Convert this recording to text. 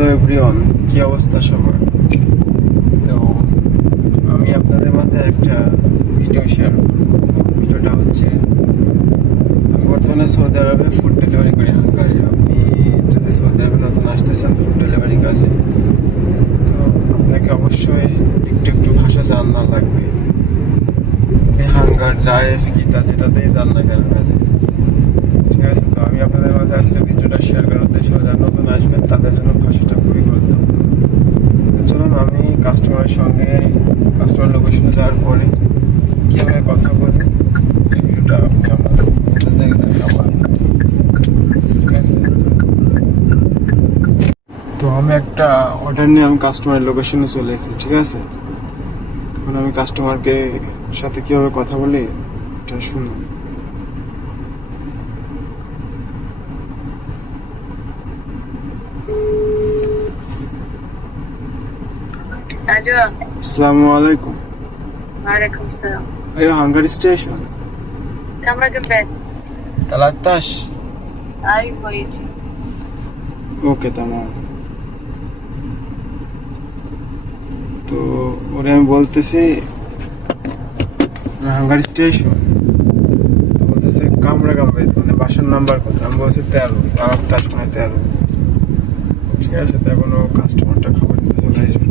Hello everyone, কি অবস্থা সবার? তো আমি আপনাদের মাঝে একটা ভিডিও শেয়ার করব। ভিডিওটা হচ্ছে, আমি বর্তমানে সৌদি আরবে ফুড ডেলিভারি করি হাঙ্গারি। আপনি যদি সৌদি আরবে নতুন আসতেছেন ফুড ডেলিভারি কাজে, তো আপনাকে অবশ্যই একটু একটু ভাষা জানা লাগবে। হাঙ্গার জায়েজ কি তা যেটাতেই জান না কেন কাজে, ঠিক আছে? তো আমি আপনাদের মাঝে আসছে ভিডিওটা শেয়ার করার উদ্দেশ্যে, যারা নতুন আসবেন তাদের জন্য ভাষাটা খুবই গুরুত্বপূর্ণ। চলুন আমি কাস্টমারের সঙ্গে কাস্টমার লোকেশনে যাওয়ার পরে কীভাবে কথা বলি এই ভিডিওটা আপনি আমার দেখবেন আমার, ঠিক আছে? তো আমি একটা অর্ডার নিয়ে আমি কাস্টমারের লোকেশনে চলে এসেছি, ঠিক আছে? এখন আমি কাস্টমারকে সাথে কীভাবে কথা বলি এটা শুনুন। Alo, আসসালামু আলাইকুম। وعليكم السلام. ايوه هانجر ستيشن كم رقم بيت؟ 13. ايوه يجي. ওকে তামাম। তো ওরে আমি বলতেছি হাঙ্গারি স্টেশন, তো বলতেছে কামরা কামবে, মানে বাসার নাম্বার কত? আমি বলছি 13, আমার তার সময় 13, ঠিক আছে? তো এখনো কাস্টমারটা খাবার দিতে চলে আসবে।